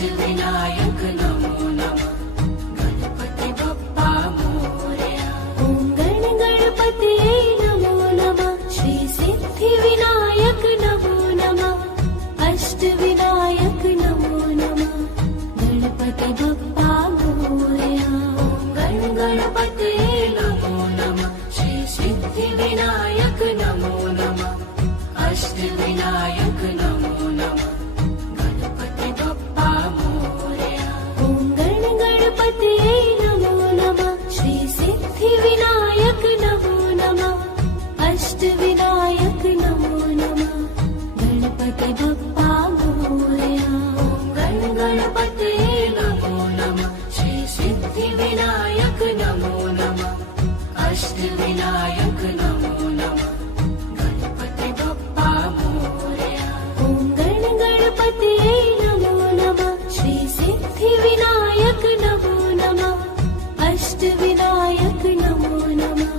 अष्टविनायक नमो नमः। गणपति बप्पा मोरया। ॐ गणपतये नमो नमः। श्री सिद्धिविनायक नमो नमः। अष्टविनायक नमो नमः। गणपति बप्पा मोरया। ॐ गणपतये नमो नमः। श्री सिद्धिविनायक नमो नमः। अष्टविनायक नमो नमः। गणपति बप्पा मोरया। ॐ गणपतये नमो नमः। श्री सिद्धिविनायक नमो नमः। अष्टविनायक नमो नमः। गणपति बप्पा मोरया। ॐ गणपतये नमो नमः। श्री सिद्धिविनायक नमो नमः। अष्टविनायक नमो नमः। गणपति बप्पा मोरया। ॐ गणपतये नमो नमः। श्री सिद्धिविनायक नमो नमः। अष्टविनायक नमो नमः।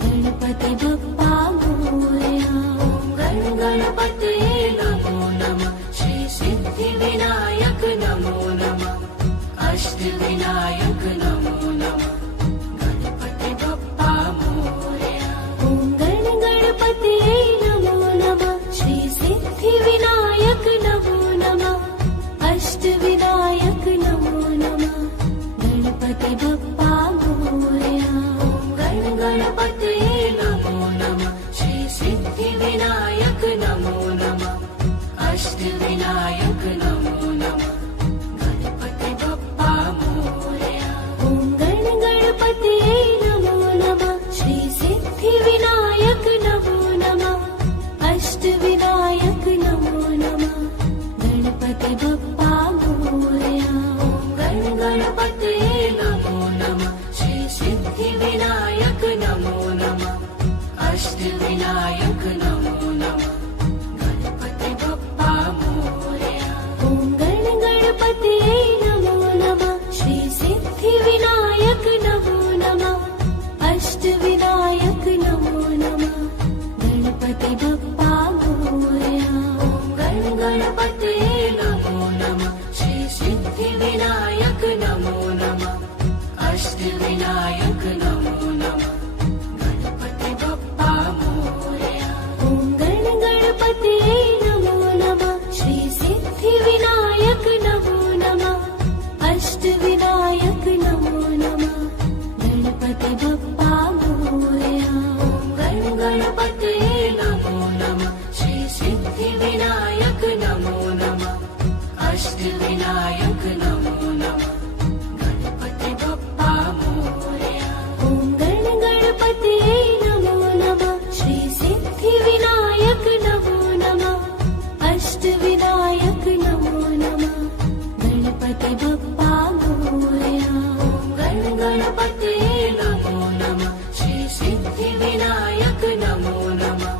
गणपति बप्पा मोरया। ॐ गणपतये नमो नमः। श्री सिद्धिविनायक नमो नमः। अष्टविनायक नमो नमः। गणपति बप्पा मोरया। ॐ गणपतये नमो नमः। श्री सिद्धिविनायक नमो नमः। अष्टविनायक नमो नमः। गणपति बप्पा मोरया। ॐ गणपतये नमो नमः। श्री सिद्धिविनायक नमो नमः। अष्टविनायक नमो नमः। गणपति बप्पा मोरया। ॐ गणपतये नमो नमः। श्री सिद्धिविनायक नमो नमः। अष्टविनायक नमो नमः। गणपति बप्पा मोरया। ॐ गणपतये नमो नमः। श्री सिद्धिविनायक नमो नमः। अष्टविनायक नमो नमः। गणपति बप्पा मोरया। ॐ गणपतये नमो नमः। श्री सिद्धिविनायक नमो नमः। अष्टविनायक नमो नमः। गणपति बप्पा मोरया। ॐ गणपतये नमो नमः। श्री सिद्धिविनायक नमो नमः। अष्टविनायक नमो नमः। गणपति बप्पा मोरया। ॐ गणपतये नमो नमः। श्री सिद्धिविनायक नमो नमः। अष्टविनायक नमो नमः। गणपति बप्पा मोरया। ॐ गणपतये नमो नमः। श्री सिद्धिविनायक नमो नमः। अष्टविनायक नमो नमः। गणपति बप्पा मोरया। ॐ गणपतये नमो नमः। श्री सिद्धिविनायक नमो नमः। अष्टविनायक नमो नमः। गणपति बप्पा मोरया। ॐ गणपतये नमो नमः। श्री सिद्धिविनायक नमो नमः।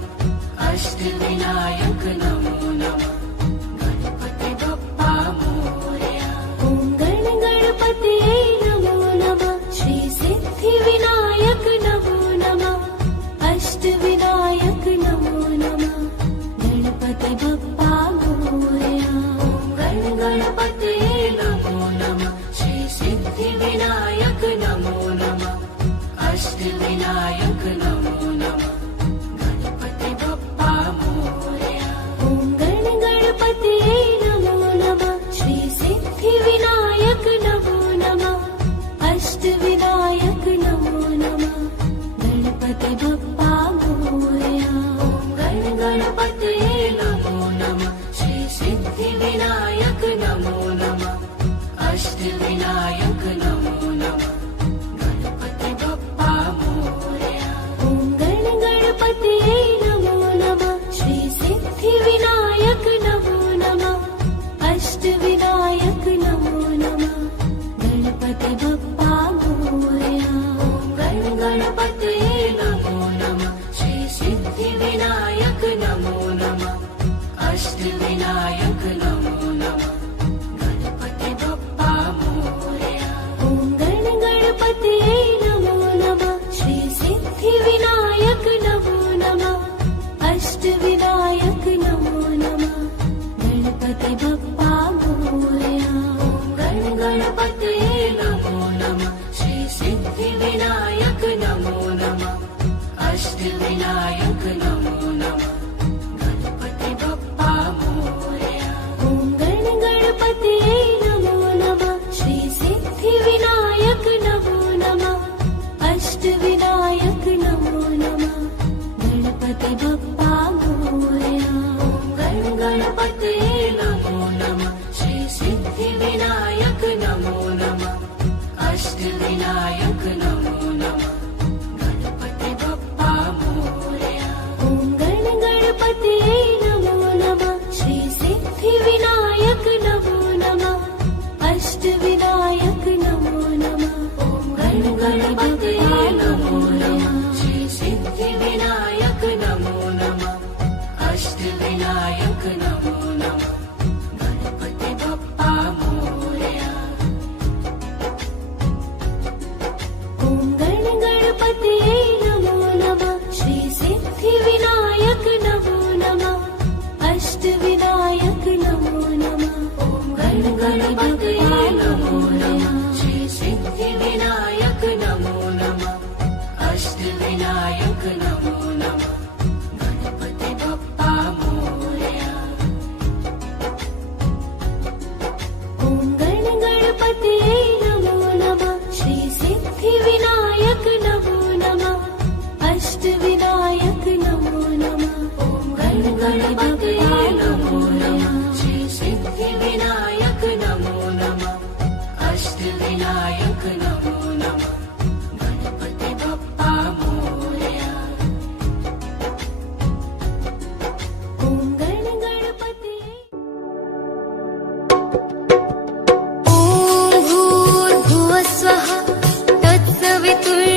अष्टविनायक नमो नमः। गणपति बप्पा मोरया। ॐ गणपतये नमो नमः। श्री सिद्धिविनायक नमो नमः। अष्टविनायक नमो नमः। गणपति बप्पा मोरया। ॐ गणपतये नमो नमः। श्री सिद्धिविनायक नमो नमः। अष्टविनायक नमो नमः। गणपति बप्पा मोरया। ॐ गणपतये नमो नमः। श्री सिद्धिविनायक नमो नमः। अष्टविनायक नमो नमः। गणपति बप्पा मोरया। ॐ गणपतये नमो नमः। श्री सिद्धिविनायक नमो नमः। अष्टविनायक नमो नमः। गणपति बप्पा मोरया। ॐ गणपतये नमो नमः। श्री सिद्धिविनायक नमो नमः। अष्टविनायक नमो नमः। गणपति बप्पा मोरया। ॐ गणपतये नमो नमः। श्री सिद्धिविनायक नमो नमः। अष्टविनायक नमो नमः। गणपति बप्पा मोरया। ॐ गणपतये नमो नमः। श्री सिद्धिविनायक नमो नमः। अष्टविनायक नमो नमः। गणपति बप्पा मोरया। गणपतये नमो नमः श्री सिद्धिविनायक नमो नमः अष्टविनायक नमो नमः गणपति बप्पा मोरया ॐ गणपतये नमो नमः श्री सिद्धिविनायक नमो नमः अष्टविनायक नमो नमः ॐ गणपतये नमो नमः श्री सिद्धिविनायक नमो नमः अष्टविनायक नमो नमः गणपति बप्पा मोरया ॐ गणपतये नमो नमः श्री सिद्धिविनायक नमो नमः अष्टविनायक नमो नमः ॐ गणपतये नमो नमः श्री सिद्धिविनायक नमो नमः अष्टविनायक नमो नमः गणपति बप्पा मोरया ॐ गणपतये नमो नमः श्री सिद्धिविनायक नमो नमः अष्टविनायक नमो नमः ॐ गणपतये नमो नमः श्री सिद्धिविनायक नमो नमः अष्टविनायक नमो नमः गणपति बप्पा मोरया ॐ गणपतये ॐ भूर्भुवस्वः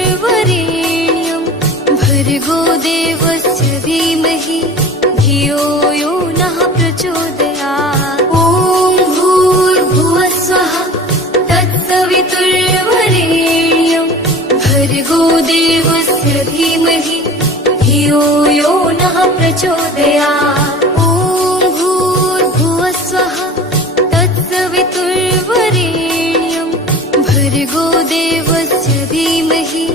तत्सवितुर्वरेण्यं भर्गो देवस्य धीमहि धियो यो नः प्रचोदयात् ॐ भूर्भुवस्वः तत्सवितुर्वरेण्यं भर्गो देवस्य धीमहि धियो यो नः प्रचोदयात् ॐ भूर्भुवस्वः तत्सवितुर्वरेण्यं भर्गो देवस्य धीमहि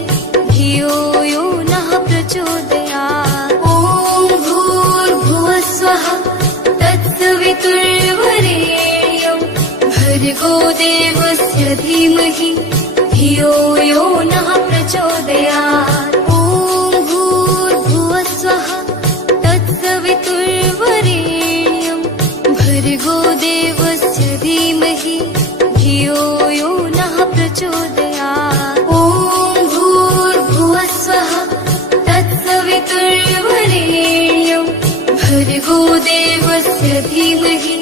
धियो यो नः प्रचोदयात् ॐ भूर्भुवस्वः तत्सवितुर्वरेण्यं भर्गो देवस्य धीमहि धियो यो नः प्रचोदयात् ॐ भूर्भुवस्वः तत्सवितुर्वरेण्यं भर्गो देवस्य धीमहि धियो यो नः प्रचोदयात् ॐ भूर्भुवस्वः तत्सवितुर्वरेण्यं भर्गो देवस्य धीमहि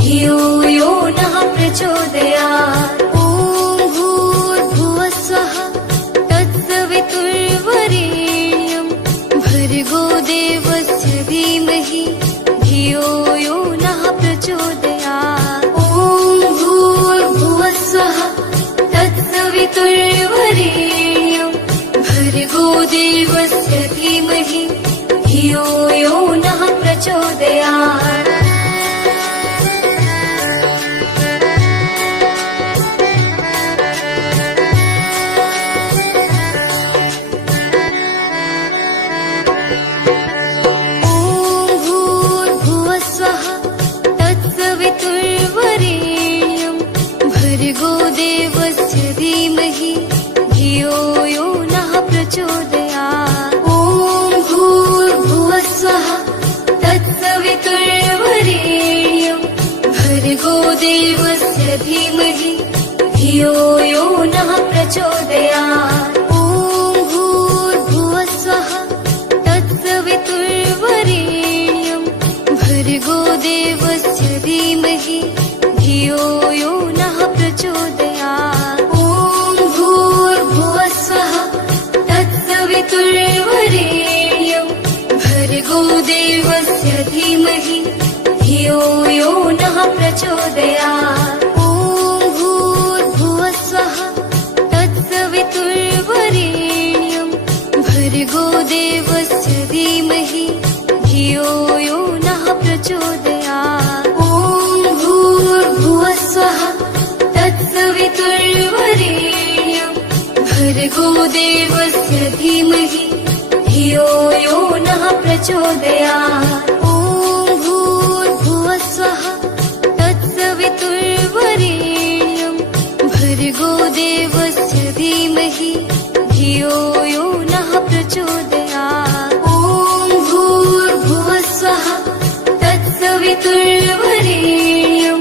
धियो यो नः प्रचोदयात् ॐ भूर्भुवस्वः तत्सवितुर्वरेण्यं भर्गो देवस्य धीमहि धियो यो नः प्रचोदयात् ॐ भूर्भुवस्वः तत्सवितुर्वरेण्यं भर्गो देवस्य धीमहि धियो यो नः प्रचोदयात् ॐ भूर्भुवस्वः तत्सवितुर्वरेण्यं भर्गो देवस्य धीमहि धियो यो नः प्रचोदयात् ॐ भूर्भुवस्वः तत्सवितुर्वरेण्यं भर्गो देवस्य धीमहि धियो यो नः प्रचोदयात् ॐ भूर्भुवस्वः तत्सवितुर्वरेण्यं भर्गो देवस्य धीमहि धियो यो नः प्रचोदयात् ॐ भूर्भुवस्वः तत्सवितुर्वरेण्यं भर्गो देवस्य धीमहि धियो यो नः प्रचोदयात् ॐ भूर्भुवस्वः तत्सवितुर्वरेण्यं भर्गो देवस्य धीमहि धियो यो नः प्रचोदयात् ॐ भूर्भुवस्वः तत्सवितुर्वरेण्यं भर्गो देवस्य धीमहि धियो यो नः प्रचोदयात् ॐ भूर्भुवस्वः तत्सवितुर्वरेण्यं भर्गो देवस्य धीमहि धियो यो नः प्रचोदयात् ॐ भूर्भुवस्वः तत्सवितुर्वरेण्यं सवितुर्वरेण्यं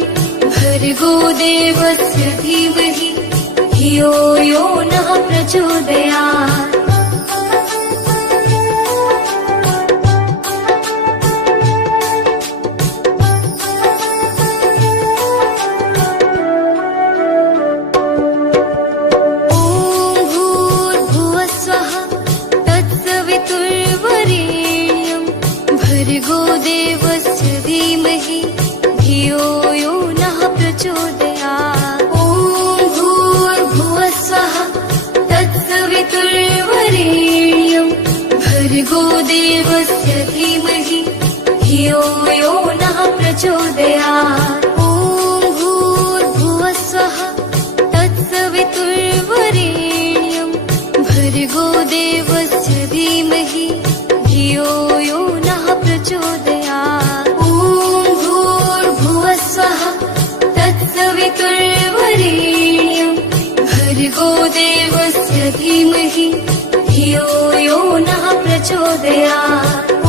भर्गो देवस्य धीमहि धियो यो नः प्रचोदयात्। भर्गो देवस्य धीमहि धियो यो नः प्रचोदयात्। ॐ भूर्भुवस्वः तत्सवितुर्वरेण्यं भर्गो देवस्य धीमहि धियो यो नः प्रचोदयात्। ॐ भूर्भुवस्वः तत्सवितुर्वरेण्यं भर्गो देवस्य धीमहि धियो यो नः प्रचोदयात्। ॐ भूर्भुवस्वः तत्सवितुर्वरेण्यं भर्गो देवस्य धीमहि धियो यो नः प्रचोदयात्। ॐ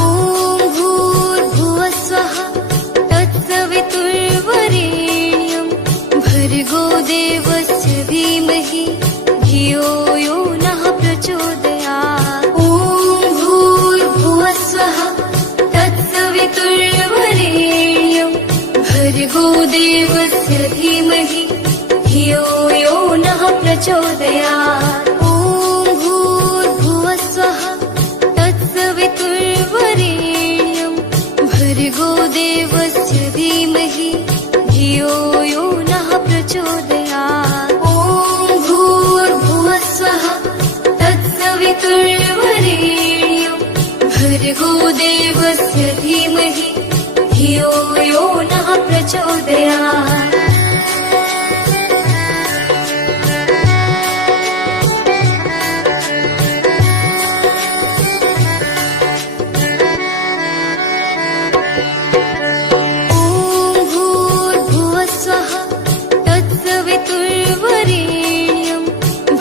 भूर्भुवस्वः तत्सवितुर्वरेण्यं भर्गो देवस्य धीमहि धियो यो नः प्रचोदयात्। ॐ भूर्भुवस्वः तत्सवितुर्वरेण्यं भर्गो देवस्य धीमहि धियो यो नः प्रचोदयात्। ॐ भूर्भुवस्वः तत्सवितुर्वरेण्यं भर्गो देवस्य धीमहि धियो यो नः प्रचोदयात्। ॐ भूर्भुवस्वः तत्सवितुर्वरेण्यं भर्गो देवस्य धीमहि धियो यो नः प्रचोदयात्।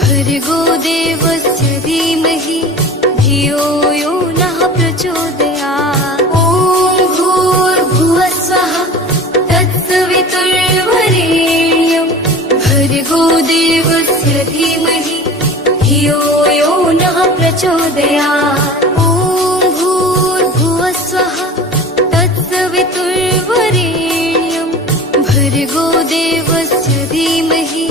भर्गो देवस्य धीमहि धियो यो नः प्रचोदयात्। ॐ भूर्भुवस्वः तत्सवितुर्वरेण्यं भर्गो देवस्य धीमहि धियो यो नः प्रचोदयात्। ॐ भूर्भुवस्वः तत्सवितुर्वरेण्यं भर्गो देवस्य धीमहि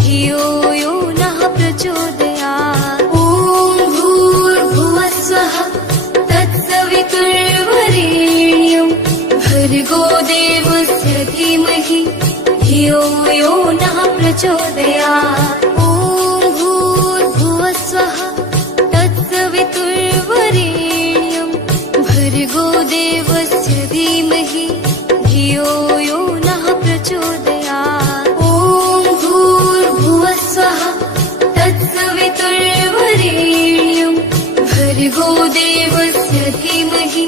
धियो यो नः प्रचोदयात्। ॐ भूर्भुवस्वः तत्सवितुर्वरेण्यं भर्गो देवस्य धीमहि धियो यो नः प्रचोदयात्। ॐ भूर्भुवस्वः तत्सवितुर्वरेण्यं भर्गो देवस्य धीमहि धियो यो नः प्रचोदयात्। ॐ भूर्भुवस्वः तत्सवितुर्वरेण्यं भर्गो देवस्य धीमहि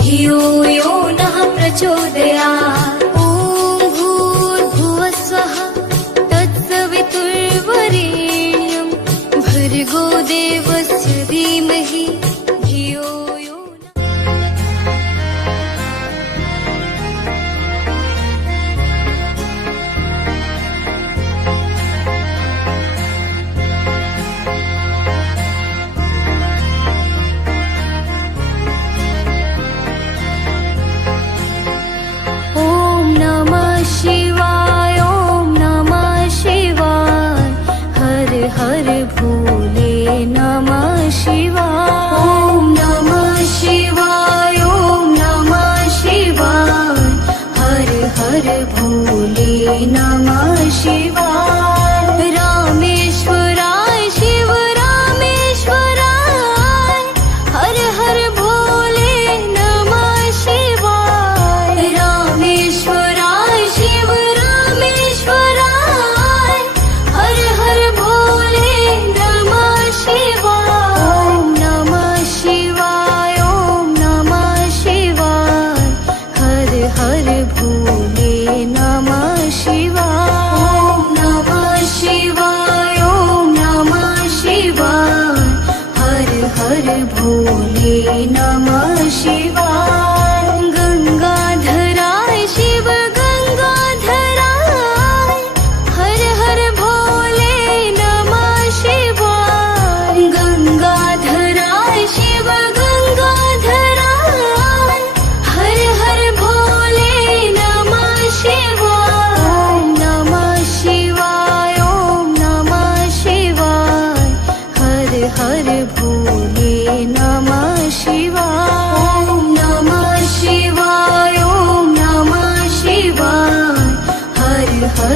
धियो यो नः प्रचोदयात्। ॐ भूर्भुवस्वः तत्सवितुर्वरेण्यं भर्गो देवस्य धीमहि धियो यो शिवाय। ॐ नमः शिवाय। हर हर भोले नमः शिवाय। ॐ नमः शिवाय। ॐ नमः शिवाय। हर हर भोले नमः शिवाय। रामेश्वराय शिव रामेश्वराय। हर हर भोले नमः शिवाय। रामेश्वराय शिव रामेश्वराय। हर हर भोले नमः शिवाय। ॐ नमः शिवाय। ॐ नमः शिवाय। हर हर भोले नमः शिवाय। ॐ नमः शिवाय। ॐ नमः शिवाय। हर हर भोले नमः शिवाय। गंगाधराय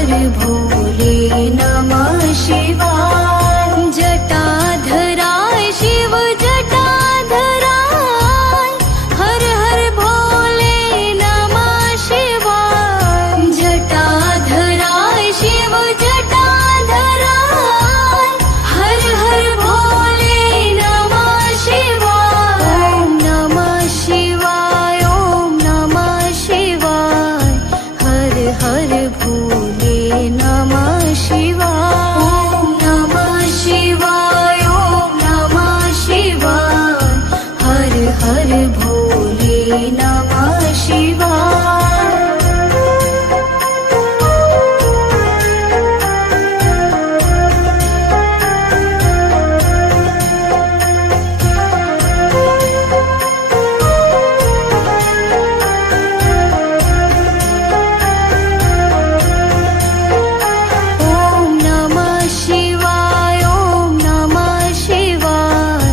हर भोले नमः शिवाय जटाधराय शिव जटाधराय हर हर भोले नमः शिवाय जटाधराय शिव जटाधराय हर हर भोले नमः शिवाय ओम नमः शिवाय ओम नमः शिवाय हर हर भोले नमः शिवाय ओम नमः शिवाय ओम नमः शिवाय हर हर भोले नमः शिवाय ओम नमः शिवाय ओम नमः शिवाय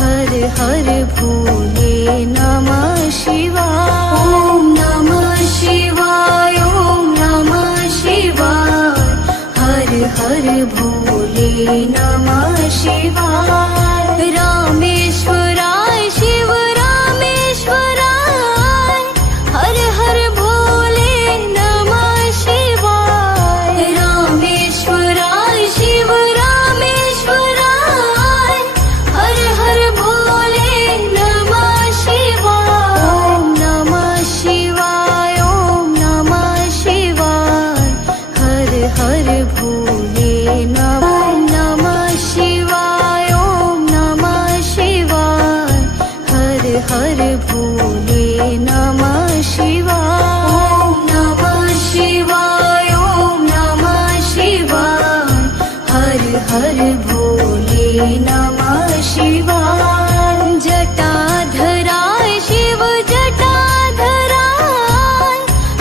हर हर भोले नमः शिवाय ओम नमः शिवाय ओम नमः शिवाय हर हर भोले नमः शिवाय रामेश्वराय शिव रामेश्वराय हर हर भोले नमः शिवाय रामेश्वराय शिव रामेश्वराय हर हर भोले नमः शिवाय ओम नमः शिवाय ओम नमः शिवाय हर हर भोले नमः शिवाय ओम नमः शिवाय हर हर भोले नमः शिवाय ओम नमः शिवाय ओम नमः शिवाय हर हर भोले नमः शिवाय जटाधराय शिव जटाधराय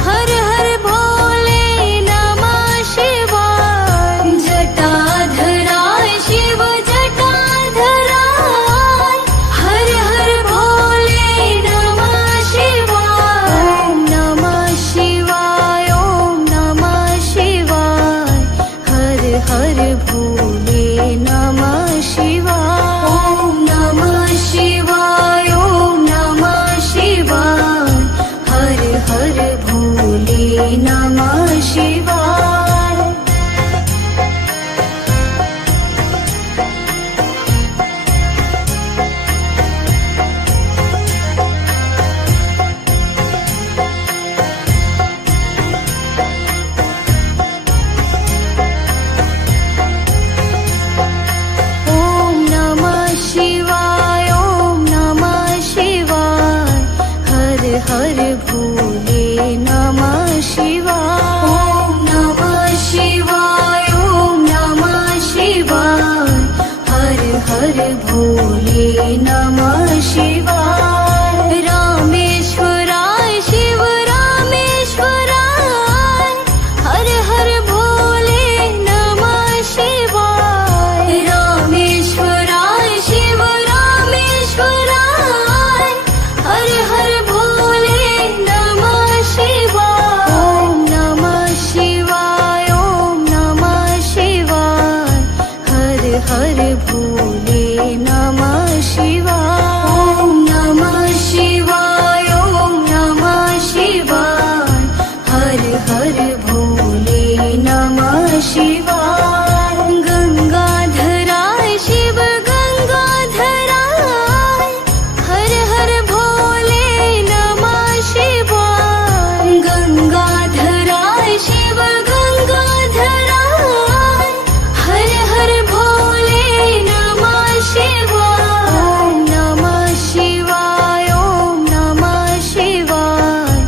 हर हर भोले नमः शिवाय जटाधराय शिव जटाधराय हर हर भोले नमः शिवाय ओम नमः शिवाय ओम नमः शिवाय हर हर भोले नमः शिवाय ओम नमः शिवाय ओम नमः शिवाय हर हर भोले नमः शिवाय ओम नमः शिवाय ओम नमः शिवाय हर हर भोले नमः शिवाय ओम नमः शिवाय ओम नमः शिवाय हर हर भोले नमः शिवाय रामेश्वराय शिव रामेश्वराय हर हर भोले नमः शिवाय रामेश्वराय शिव रामेश्वराय हर हर भोले नमः शिवाय ओम नमः शिवाय ओम नमः शिवाय हर हर भोले नमः शिवाय ओम नमः शिवाय ओम नमः शिवाय हर हर भोले नमः शिवाय गंगाधराय शिव गंगाधराय हर हर भोले नमः शिवाय गंगाधराय शिव गंगाधराय हर हर भोले नमः शिवाय ओम नमः शिवाय ओम नमः शिवाय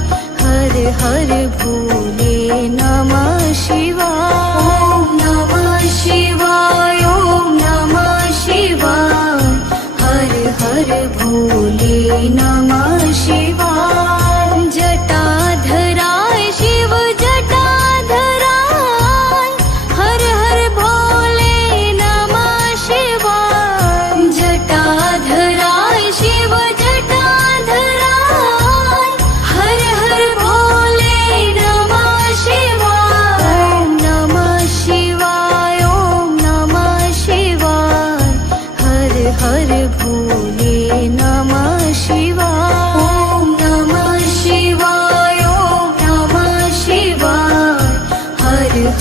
हर हर भोले नमः शिवाय ओम नमः शिवाय ओम नमः शिवाय हर हर भोले नमः शिवाय जटाधराय शिव जटाधराय हर हर भोले नमः शिवाय जटाधराय शिव जटाधराय हर हर भोले नमः शिवाय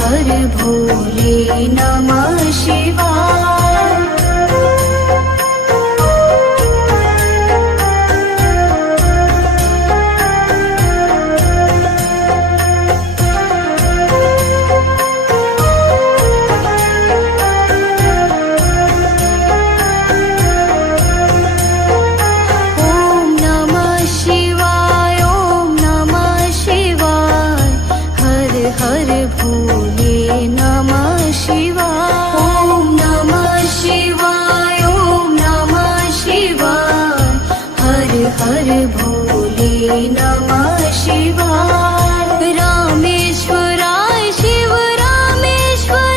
हर भोले नमः शिवाय। ओम नमः शिवाय, ओम नमः शिवाय, हर हर भोले नमः शिवाय। ओम नमः शिवाय, ओम नमः शिवाय, हर हर भोले नमः शिवाय। रामेश्वराय शिव रामेश्वराय,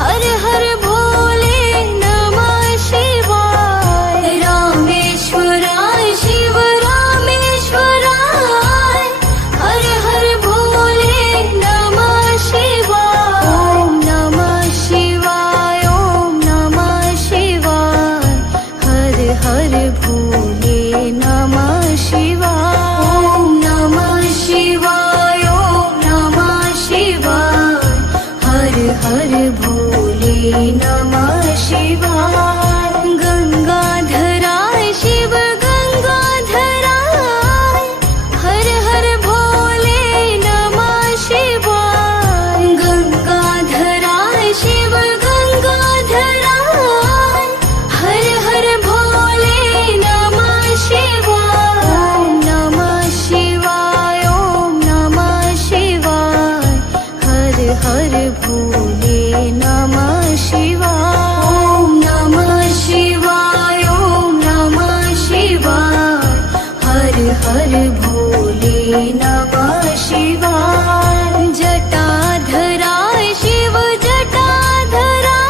हर हर भोले नमः शिवाय। रामेश्वराय शिव रामेश्वराय, हर हर भोले नमः शिवाय। ओम नमः शिवाय, ओम नमः शिवाय, हर हर भोले नमः शिवाय। ओम नमः शिवाय, ओम नमः शिवाय, हर हर भोले नमः शिवाय। गंगाधराय शिव गंगाधराय, हर हर भोले नमः शिवाय। गंगाधराय शिव गंगाधराय, हर हर भोले नमः शिवाय। ओम नमः शिवाय, ओम नमः शिवाय, हर हर भोले नमः शिवाय। ओम नमः शिवाय, ओम नमः शिवाय, हर हर भोले नमः शिवाय। जटाधराय शिव जटाधराय,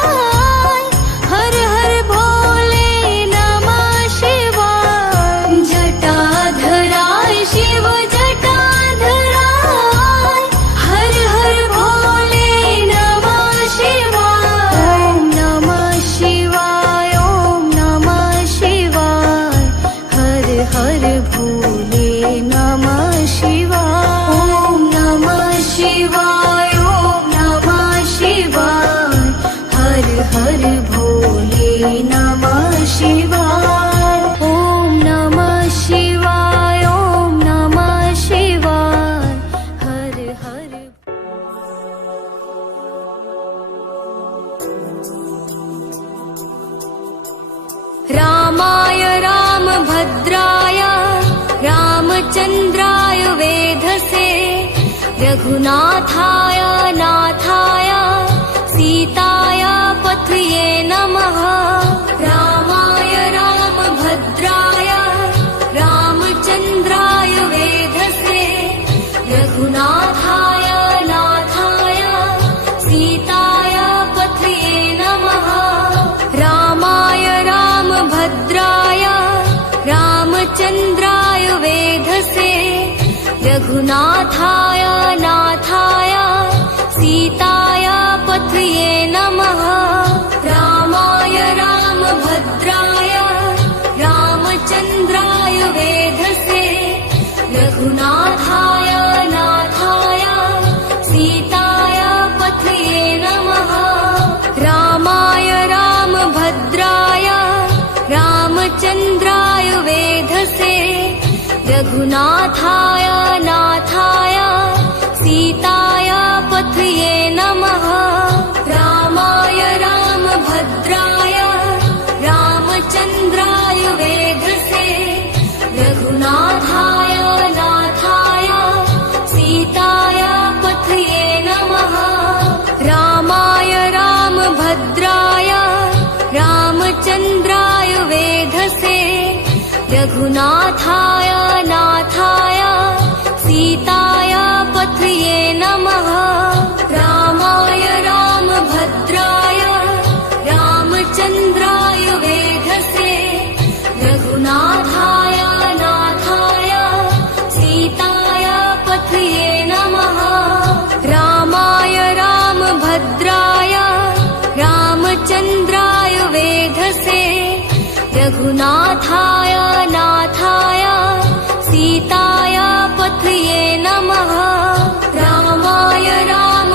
हर हर भोले नमः शिवाय। जटाधराय शिव जटाधराय, हर हर भोले नमः शिवाय। ओम नमः शिवाय, ओम नमः शिवाय, हर हर भोले नमः शिवाय। ओम नमः शिवाय, ओम नमः शिवाय, हर हर भोले नमः शिवाय। ओम नमः शिवाय, ओम नमः शिवाय, हर हर। रामाय रामभद्राय रामचन्द्राय वेधसे, रघुनाथाय नाथाय सीताय पथये नमः। रामाय रामभद्राय रामचन्द्राय वेधसे, रघुनाथाय नाथाय सीताय पथये नमः। रामाय रामभद्राय रामचन्द्राय वेधसे, रघुनाथाय नाथाय सीताय पथये नमः। रामाय रामभद्राय रामचन्द्राय वेधसे, रघुनाथाय नाथाय सीताय पथये नमः। रामाय रामभद्राय रामचन्द्राय वेधसे, रघुनाथाय नाथाय सीताय पथये नमः। रामाय रामभद्राय रामचन्द्राय वेधसे, रघुनाथाय नाथाय सीताय पथये नमः। रामाय रामभद्राय रामचन्द्राय वेधसे, रघुनाथाय नाथाय सीताय पथये नमः। रामाय रामभद्राय रामचन्द्राय वेधसे, रघुनाथाय नाथाय सीताय पथये नमः। रामाय रामभद्राय रामचन्द्राय वेधसे, रघुनाथाय नाथाय सीताय पथये नमः। रामाय राम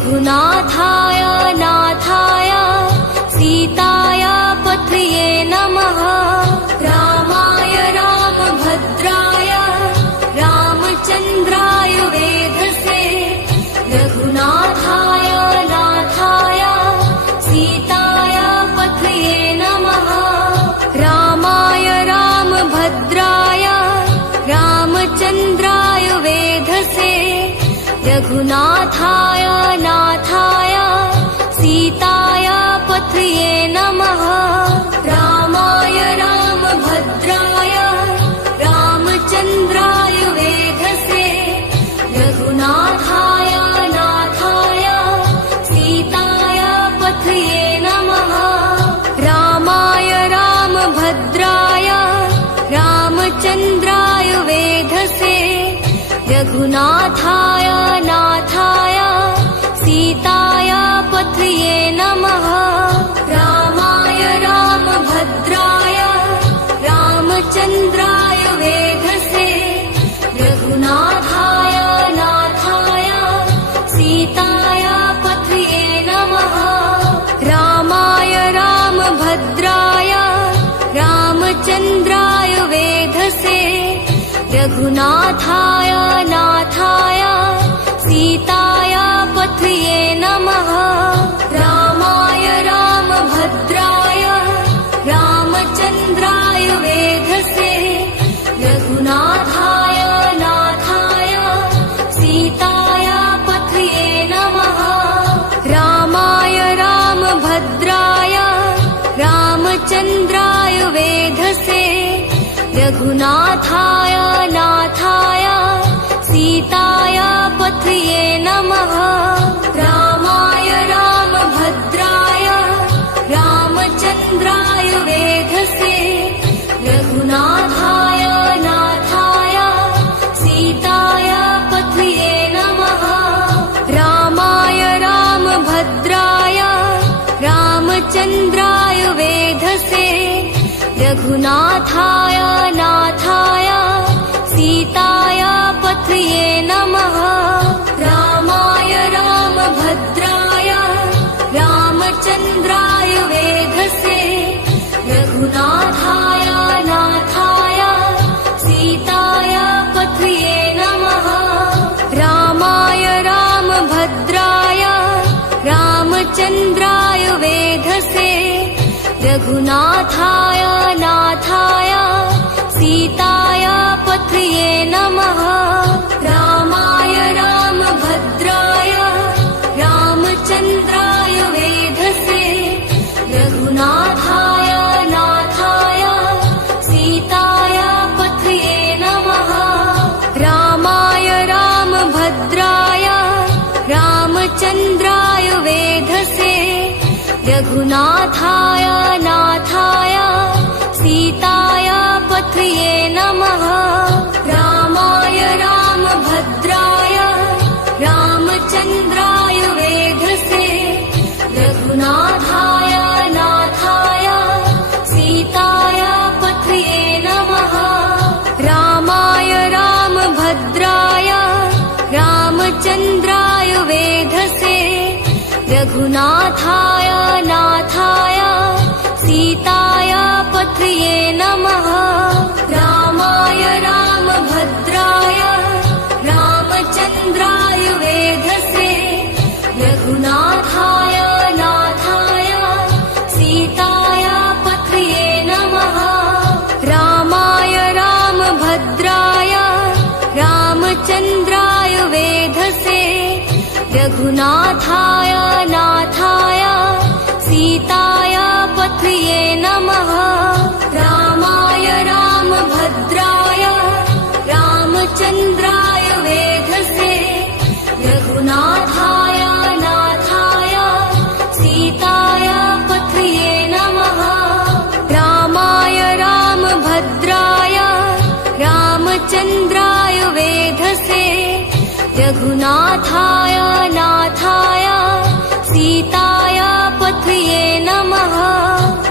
रघुनाथाय नाथाय सीताय पथये नमः रामाय रामभद्राय रामचन्द्राय वेधसे रघुनाथाय नाथाय सीताय पथये नमः रामाय रामभद्राय रामचन्द्राय वेधसे रघुनाथाय नाथाय सीताय पथये नमः रामाय रामभद्राय रामचन्द्राय वेधसे रघुनाथाय नाथाय सीताय पथये नमः रामाय रामभद्राय रामचन्द्राय वेधसे रघुनाथाय नाथाय सीताय पथये नमः रामाय रामभद्राय रामचन्द्राय वेधसे रघुनाथाय नाथाय सीताय पथये नमः रामाय रामभद्राय रामचन्द्राय वेधसे रघुनाथाय नाथाय सीताय पथये नमः रामाय रामभद्राय रामचन्द्राय वेधसे रघुनाथाय नाथाय सीताय पथये नमः रामाय रामभद्राय रामचन्द्राय वेधसे रघुनाथाय नाथाय सीताय पथये नमः रामाय रामभद्राय रामचन्द्राय वेधसे रघुनाथाय नाथाय सीताय पथये नमः रामाय रामभद्राय रामचन्द्राय वेधसे रघुनाथाय नाथाय सीताय पथये नमः रामाय रामभद्राय रामचन्द्राय वेधसे रघुनाथाय नाथाय सीताय पथये नमः रामाय रामभद्राय रामचन्द्राय वेधसे रघुनाथाय नाथाय सीताय पथये नमः रामाय रामभद्राय रामचन्द्राय वेधसे रघुनाथाय नाथाय सीताय पथये नमः रामाय रामभद्राय रामचन्द्राय वेधसे रघुनाथाय नाथाय सीताय पथये नमः रामाय रामभद्राय रामचन्द्राय वेधसे रघुनाथाय नाथाय सीताय पथये नमः रामाय रामभद्राय रामचन्द्राय वेधसे रघुनाथाय नाथाय सीताय पथये नमः रामाय रामभद्राय रामचन्द्राय वेधसे रघुनाथाय नाथाय सीताय पथये नमः रामाय रामभद्राय रामचन्द्राय वेधसे रघुनाथाय नाथाय सीताय पथये नमः रामाय रामभद्राय रामचन्द्राय वेधसे रघुनाथाय नाथाय सीताय पथये नमः रामाय रामभद्राय रामचन्द्राय वेधसे रघुनाथाय नाथाय सीताय पथये नमः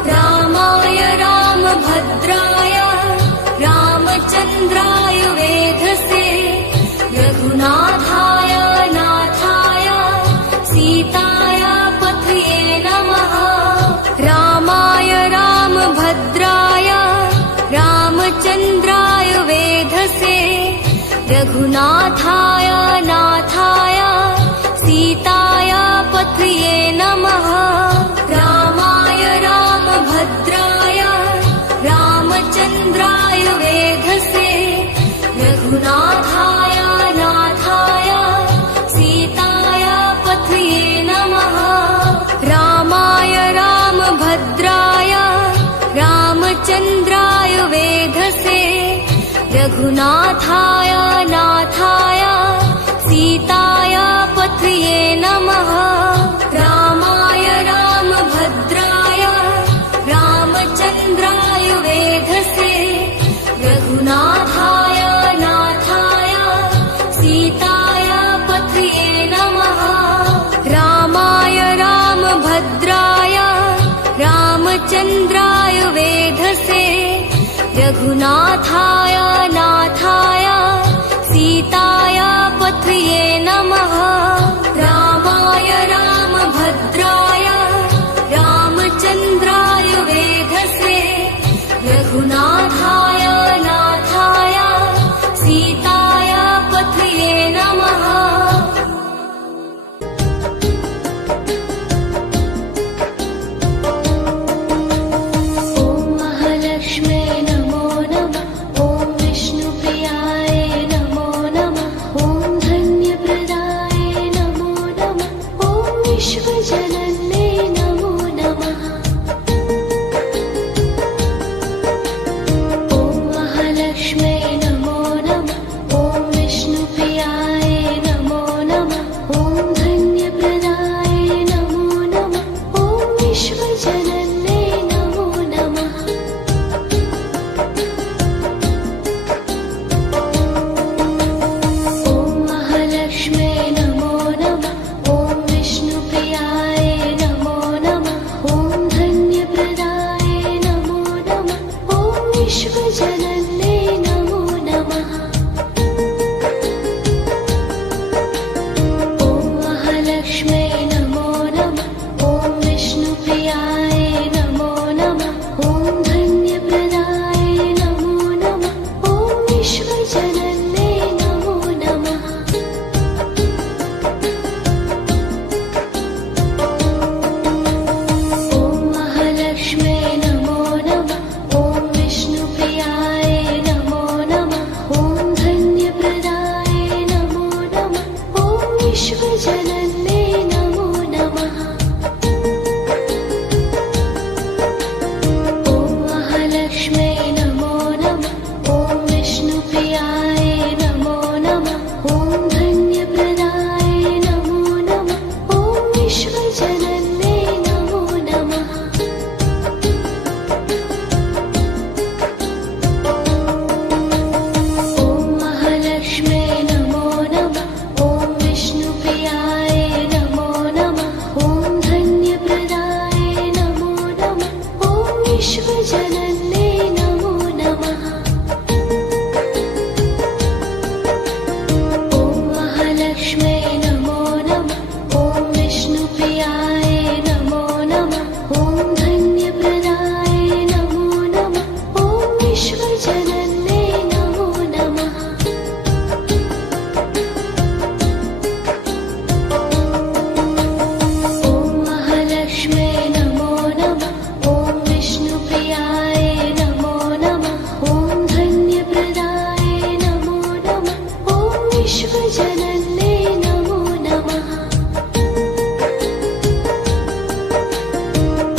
रामाय रामभद्राय रामचन्द्राय वेधसे रघुनाथाय नाथाय वेधसे रघुनाथाय नाथाय सीताय पथये नमः रामाय रामभद्राय रामचन्द्राय वेधसे रघुनाथाय नाथाय सीताय पथये नमः रामाय रामभद्राय रामचन्द्राय वेधसे रघुनाथाय नाथाय सीताय पथये नमः रामाय रामभद्राय रामचन्द्राय वेधसे रघुनाथाय नाथाय सीताय पथये नमः रामाय रामभद्राय रामचन्द्राय वेधसे रघुनाथाय नाथाय सीताय पथये नमः रामाय रामभद्राय रामचन्द्राय वेधसे रघुनाथाय नाथाय सीताय पथये नमः ॐ महालक्ष्म्यै नमो नमः ॐ विष्णुप्रियाय नमो नमः ॐ धन्यप्रदाय नमो नमः ॐ विश्वजनन्यै नमो नमः ॐ महालक्ष्म्यै नमो नमः ॐ विष्णुप्रियाय नमो नमः ॐ धन्यप्रदाय नमो नमः ॐ विश्वजनन्यै नमो नमः ॐ महालक्ष्म्यै नमो नमः ॐ विष्णुप्रियाय नमो नमः ॐ धन्यप्रदाय नमो नमः ॐ विश्वजनन्यै नमो नमः ॐ महालक्ष्म्यै नमो नमः ॐ विष्णुप्रियाय नमो नमः ॐ धन्यप्रदाय नमो नमः ॐ विश्वजनन्यै नमो नमः ॐ महालक्ष्म्यै नमो नमः ॐ विष्णुप्रियाय नमो नमः ॐ धन्यप्रदाय नमो नमः ॐ विश्वजनन्यै नमो नमः ॐ महालक्ष्म्यै नमो नमः ॐ विष्णुप्रियाय नमो नमः ॐ धन्यप्रदाय नमो नमः ॐ विश्वजनन्यै नमो नमः ॐ महालक्ष्म्यै नमो नमः ॐ विष्णुप्रियाय नमो नमः ॐ धन्यप्रदाय नमो नमः ॐ विश्वजनन्यै नमो नमः ॐ महालक्ष्म्यै नमो नमः ॐ विष्णुप्रियाय नमो नमः ॐ धन्यप्रदाय नमो नमः ॐ विश्वजनन्यै नमो नमः ॐ महालक्ष्म्यै नमो नमः ॐ विष्णुप्रियाय नमो नमः ॐ धन्यप्रदाय नमो नमः ॐ विश्वजनन्यै नमो नमः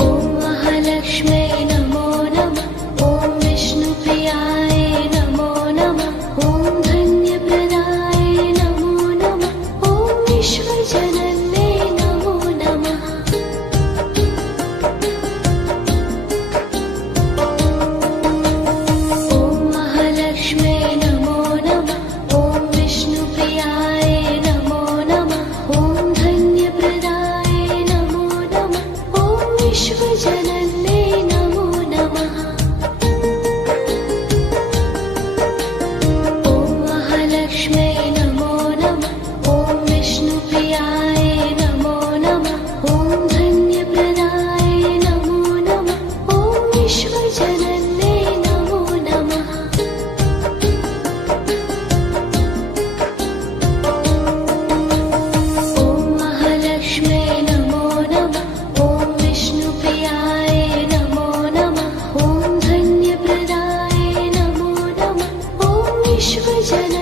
ॐ महालक्ष्म्यै नमो नमः ॐ विष्णुप्रियाय नमो नमः ॐ धन्यप्रदाय नमो नमः ॐ विश्वजनन्यै नमो नमः ॐ महालक्ष्म्यै नमो नमः ॐ विष्णुप्रियाय विमोचन